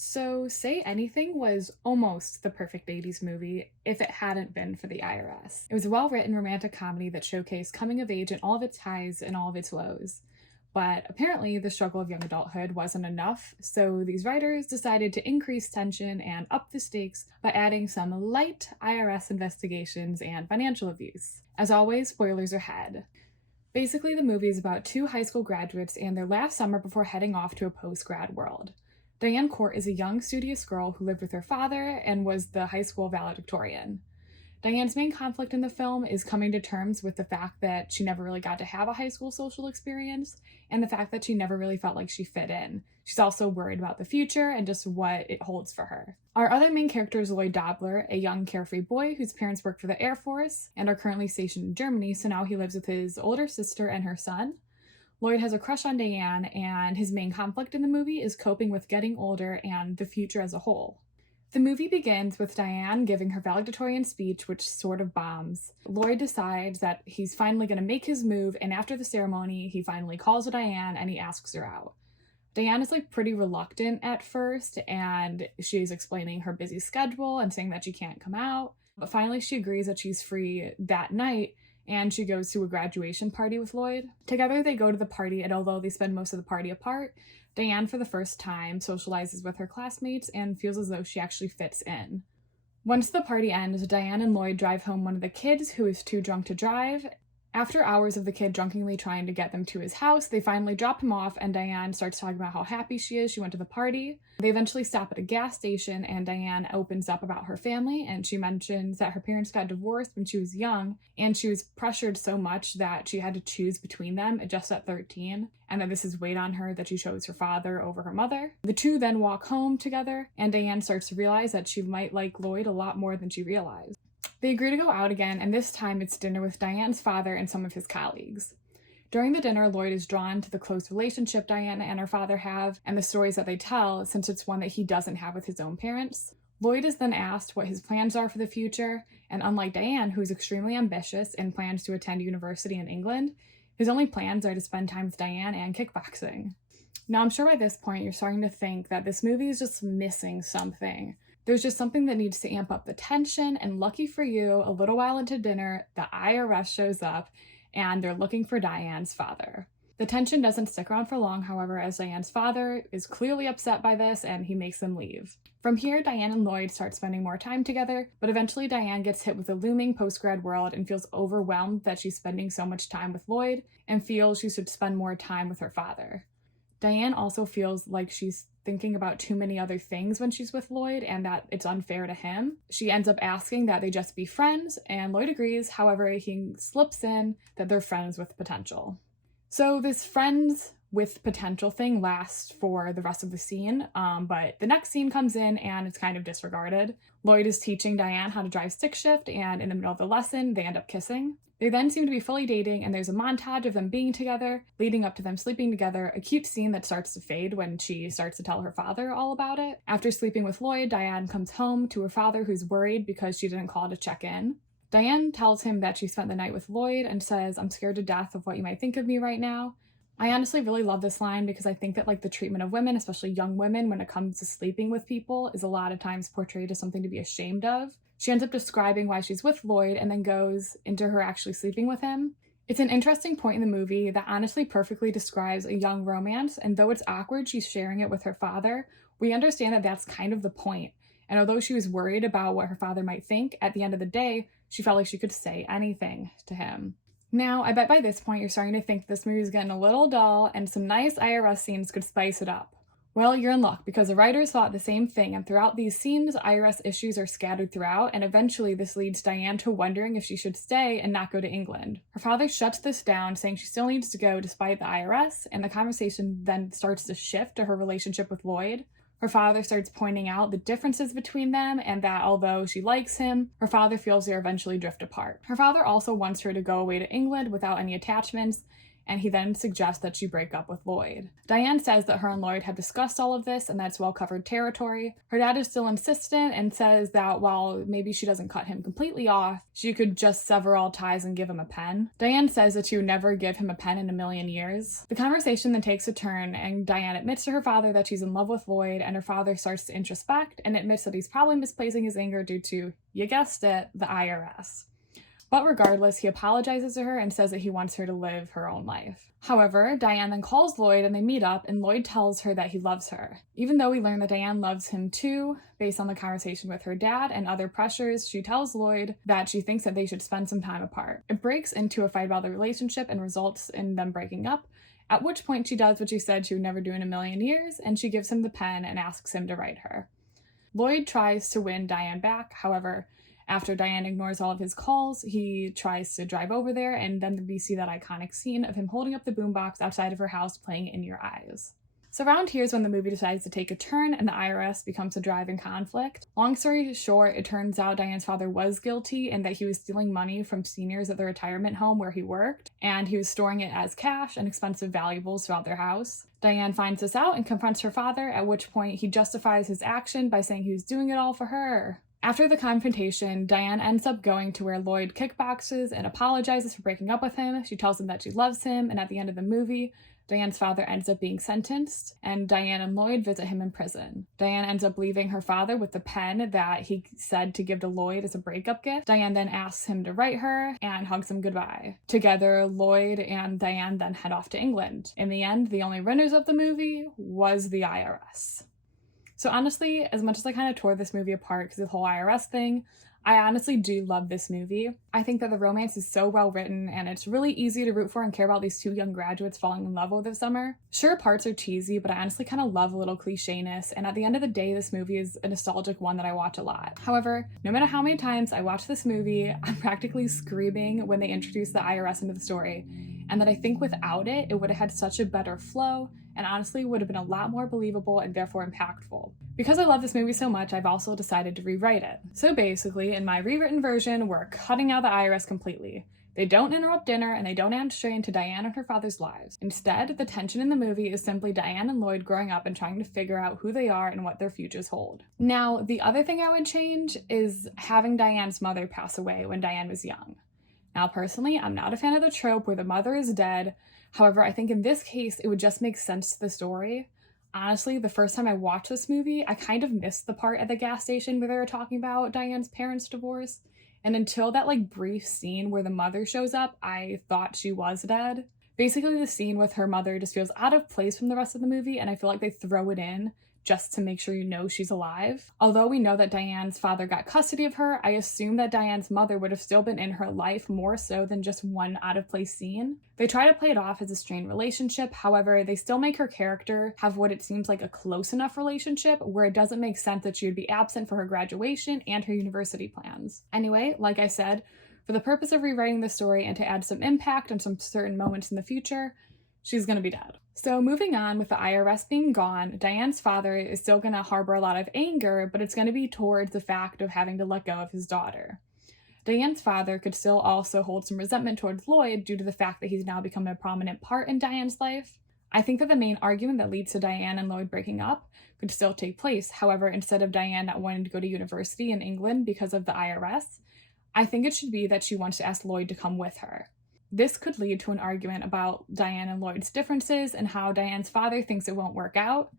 So, Say Anything was almost the perfect 80s movie if it hadn't been for the IRS. It was a well written romantic comedy that showcased coming of age in all of its highs and all of its lows. But apparently, the struggle of young adulthood wasn't enough, so these writers decided to increase tension and up the stakes by adding some light IRS investigations and financial abuse. As always, spoilers ahead. Basically, the movie is about two high school graduates and their last summer before heading off to a post grad world. Diane Court is a young, studious girl who lived with her father and was the high school valedictorian. Diane's main conflict in the film is coming to terms with the fact that she never really got to have a high school social experience and the fact that she never really felt like she fit in. She's also worried about the future and just what it holds for her. Our other main character is Lloyd, a young carefree boy whose parents work for the Air Force and are currently stationed in Germany, so now he lives with his older sister and her son. Lloyd has a crush on Diane, and his main conflict in the movie is coping with getting older and the future as a whole. The movie begins with Diane giving her valedictorian speech, which sort of bombs. Lloyd decides that he's finally going to make his move, and after the ceremony, he finally calls Diane and he asks her out. Diane is pretty reluctant at first, and she's explaining her busy schedule and saying that she can't come out, but finally she agrees that she's free that night, and she goes to a graduation party with Lloyd. Together they go to the party, and although they spend most of the party apart, Diane for the first time socializes with her classmates and feels as though she actually fits in. Once the party ends, Diane and Lloyd drive home one of the kids who is too drunk to drive. After hours of the kid drunkenly trying to get them to his house, they finally drop him off, and Diane starts talking about how happy she is she went to the party. They eventually stop at a gas station, and Diane opens up about her family, and she mentions that her parents got divorced when she was young, and she was pressured so much that she had to choose between them just at 13, and that this has weighed on her that she chose her father over her mother. The two then walk home together, and Diane starts to realize that she might like Lloyd a lot more than she realized. They agree to go out again, and this time it's dinner with Diane's father and some of his colleagues. During the dinner, Lloyd is drawn to the close relationship Diane and her father have and the stories that they tell, since it's one that he doesn't have with his own parents. Lloyd is then asked what his plans are for the future, and unlike Diane, who's extremely ambitious and plans to attend university in England, his only plans are to spend time with Diane and kickboxing. Now, I'm sure by this point you're starting to think that this movie is just missing something. There's just something that needs to amp up the tension, and lucky for you, a little while into dinner, the IRS shows up, and they're looking for Diane's father. The tension doesn't stick around for long, however, as Diane's father is clearly upset by this, and he makes them leave. From here, Diane and Lloyd start spending more time together, but eventually Diane gets hit with the looming post-grad world and feels overwhelmed that she's spending so much time with Lloyd, and feels she should spend more time with her father. Diane also feels like she's thinking about too many other things when she's with Lloyd and that it's unfair to him. She ends up asking that they just be friends, and Lloyd agrees. However, he slips in that they're friends with potential. So this friends with potential thing lasts for the rest of the scene, but the next scene comes in and it's kind of disregarded. Lloyd is teaching Diane how to drive stick shift, and in the middle of the lesson, they end up kissing. They then seem to be fully dating, and there's a montage of them being together, leading up to them sleeping together, a cute scene that starts to fade when she starts to tell her father all about it. After sleeping with Lloyd, Diane comes home to her father, who's worried because she didn't call to check in. Diane tells him that she spent the night with Lloyd and says, "I'm scared to death of what you might think of me right now." I honestly really love this line because I think that the treatment of women, especially young women, when it comes to sleeping with people is a lot of times portrayed as something to be ashamed of. She ends up describing why she's with Lloyd and then goes into her actually sleeping with him. It's an interesting point in the movie that honestly perfectly describes a young romance, and though it's awkward she's sharing it with her father, we understand that that's kind of the point. And although she was worried about what her father might think, at the end of the day, she felt like she could say anything to him. Now, I bet by this point you're starting to think this movie is getting a little dull and some nice IRS scenes could spice it up. Well, you're in luck, because the writers thought the same thing, and throughout these scenes, IRS issues are scattered throughout, and eventually this leads Diane to wondering if she should stay and not go to England. Her father shuts this down, saying she still needs to go despite the IRS, and the conversation then starts to shift to her relationship with Lloyd. Her father starts pointing out the differences between them, and that although she likes him, her father feels they'll eventually drift apart. Her father also wants her to go away to England without any attachments, and he then suggests that she break up with Lloyd. Diane says that her and Lloyd have discussed all of this and that's well-covered territory. Her dad is still insistent and says that while maybe she doesn't cut him completely off, she could just sever all ties and give him a pen. Diane says that she would never give him a pen in a million years. The conversation then takes a turn, and Diane admits to her father that she's in love with Lloyd, and her father starts to introspect and admits that he's probably misplacing his anger due to, you guessed it, the IRS. But regardless, he apologizes to her and says that he wants her to live her own life. However, Diane then calls Lloyd and they meet up, and Lloyd tells her that he loves her. Even though we learn that Diane loves him too, based on the conversation with her dad and other pressures, she tells Lloyd that she thinks that they should spend some time apart. It breaks into a fight about the relationship and results in them breaking up, at which point she does what she said she would never do in a million years, and she gives him the pen and asks him to write her. Lloyd tries to win Diane back, however, after Diane ignores all of his calls, he tries to drive over there, and then we see that iconic scene of him holding up the boombox outside of her house playing In Your Eyes. So around here is when the movie decides to take a turn and the IRS becomes a driving conflict. Long story short, it turns out Diane's father was guilty and that he was stealing money from seniors at the retirement home where he worked, and he was storing it as cash and expensive valuables throughout their house. Diane finds this out and confronts her father, at which point he justifies his action by saying he was doing it all for her. After the confrontation, Diane ends up going to where Lloyd kickboxes and apologizes for breaking up with him. She tells him that she loves him, and at the end of the movie, Diane's father ends up being sentenced, and Diane and Lloyd visit him in prison. Diane ends up leaving her father with the pen that he said to give to Lloyd as a breakup gift. Diane then asks him to write her and hugs him goodbye. Together, Lloyd and Diane then head off to England. In the end, the only winners of the movie was the IRS. So honestly, as much as I kind of tore this movie apart because of the whole IRS thing, I honestly do love this movie. I think that the romance is so well written, and it's really easy to root for and care about these two young graduates falling in love over the summer. Sure, parts are cheesy, but I honestly kind of love a little clichéness, and at the end of the day, this movie is a nostalgic one that I watch a lot. However, no matter how many times I watch this movie, I'm practically screaming when they introduce the IRS into the story, and that I think without it, it would have had such a better flow, and honestly would have been a lot more believable and therefore impactful. Because I love this movie so much, I've also decided to rewrite it. So basically, in my rewritten version, we're cutting out the IRS completely. They don't interrupt dinner, and they don't add strain to Diane and her father's lives. Instead, the tension in the movie is simply Diane and Lloyd growing up and trying to figure out who they are and what their futures hold. Now, the other thing I would change is having Diane's mother pass away when Diane was young. Now, personally, I'm not a fan of the trope where the mother is dead. However, I think in this case, it would just make sense to the story. Honestly, the first time I watched this movie, I kind of missed the part at the gas station where they were talking about Diane's parents' divorce. And until that brief scene where the mother shows up, I thought she was dead. Basically, the scene with her mother just feels out of place from the rest of the movie, and I feel like they throw it in just to make sure you know she's alive. Although we know that Diane's father got custody of her, I assume that Diane's mother would have still been in her life more so than just one out-of-place scene. They try to play it off as a strained relationship, however, they still make her character have what it seems like a close enough relationship where it doesn't make sense that she would be absent for her graduation and her university plans. Anyway, like I said, for the purpose of rewriting the story and to add some impact on some certain moments in the future, she's gonna be dead. So moving on, with the IRS being gone, Diane's father is still gonna harbor a lot of anger, but it's gonna be towards the fact of having to let go of his daughter. Diane's father could still also hold some resentment towards Lloyd due to the fact that he's now become a prominent part in Diane's life. I think that the main argument that leads to Diane and Lloyd breaking up could still take place. However, instead of Diane not wanting to go to university in England because of the IRS, I think it should be that she wants to ask Lloyd to come with her. This could lead to an argument about Diane and Lloyd's differences and how Diane's father thinks it won't work out.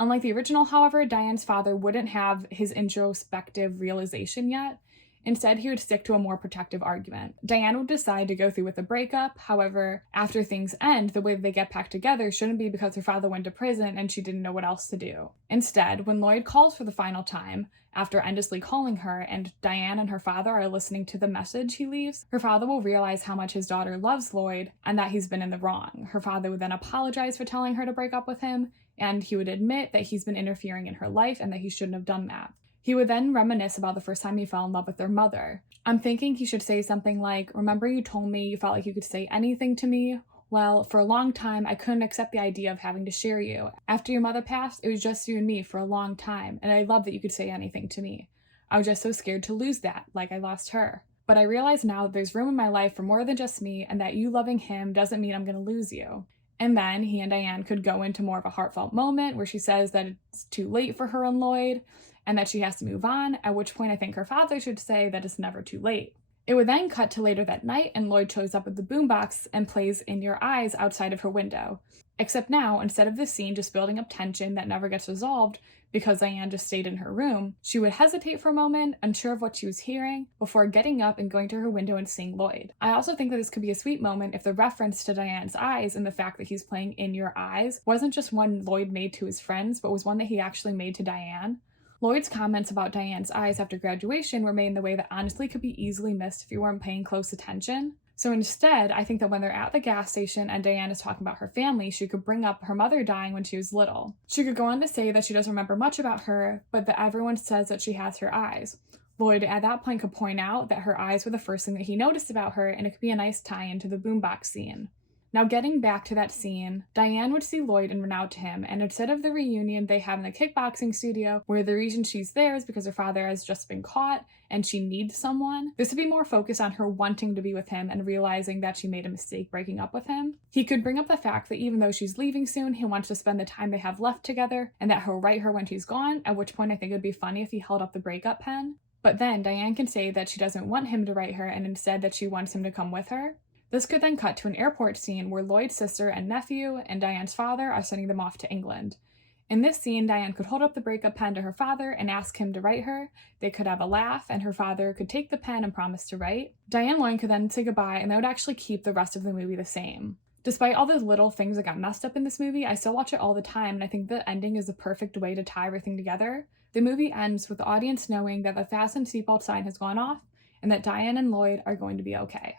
Unlike the original, however, Diane's father wouldn't have his introspective realization yet. Instead, he would stick to a more protective argument. Diane would decide to go through with the breakup. However, after things end, the way they get back together shouldn't be because her father went to prison and she didn't know what else to do. Instead, when Lloyd calls for the final time, after endlessly calling her, and Diane and her father are listening to the message he leaves, her father will realize how much his daughter loves Lloyd and that he's been in the wrong. Her father would then apologize for telling her to break up with him, and he would admit that he's been interfering in her life and that he shouldn't have done that. He would then reminisce about the first time he fell in love with their mother. I'm thinking he should say something like, "Remember you told me you felt like you could say anything to me? Well, for a long time, I couldn't accept the idea of having to share you. After your mother passed, it was just you and me for a long time, and I love that you could say anything to me. I was just so scared to lose that, like I lost her. but I realize now that there's room in my life for more than just me, and that you loving him doesn't mean I'm going to lose you. And then he and Diane could go into more of a heartfelt moment where she says that it's too late for her and Lloyd and that she has to move on, at which point I think her father should say that it's never too late. It would then cut to later that night, and Lloyd shows up with the boombox and plays In Your Eyes outside of her window. Except now, instead of this scene just building up tension that never gets resolved because Diane just stayed in her room, she would hesitate for a moment, unsure of what she was hearing, before getting up and going to her window and seeing Lloyd. I also think that this could be a sweet moment if the reference to Diane's eyes and the fact that he's playing In Your Eyes wasn't just one Lloyd made to his friends, but was one that he actually made to Diane. Lloyd's comments about Diane's eyes after graduation were made in the way that honestly could be easily missed if you weren't paying close attention. So instead, I think that when they're at the gas station and Diane is talking about her family, she could bring up her mother dying when she was little. She could go on to say that she doesn't remember much about her, but that everyone says that she has her eyes. Lloyd at that point could point out that her eyes were the first thing that he noticed about her, and it could be a nice tie-in to the boombox scene. Now getting back to that scene, Diane would see Lloyd and run out to him, and instead of the reunion they have in the kickboxing studio, where the reason she's there is because her father has just been caught and she needs someone, this would be more focused on her wanting to be with him and realizing that she made a mistake breaking up with him. He could bring up the fact that even though she's leaving soon, he wants to spend the time they have left together, and that he'll write her when she's gone, at which point I think it would be funny if he held up the breakup pen. But then Diane can say that she doesn't want him to write her and instead that she wants him to come with her. This could then cut to an airport scene where Lloyd's sister and nephew and Diane's father are sending them off to England. In this scene, Diane could hold up the breakup pen to her father and ask him to write her. They could have a laugh, and her father could take the pen and promise to write. Diane and Lloyd could then say goodbye, and they would actually keep the rest of the movie the same. Despite all those little things that got messed up in this movie, I still watch it all the time, and I think the ending is the perfect way to tie everything together. The movie ends with the audience knowing that the fasten seatbelt sign has gone off, and that Diane and Lloyd are going to be okay.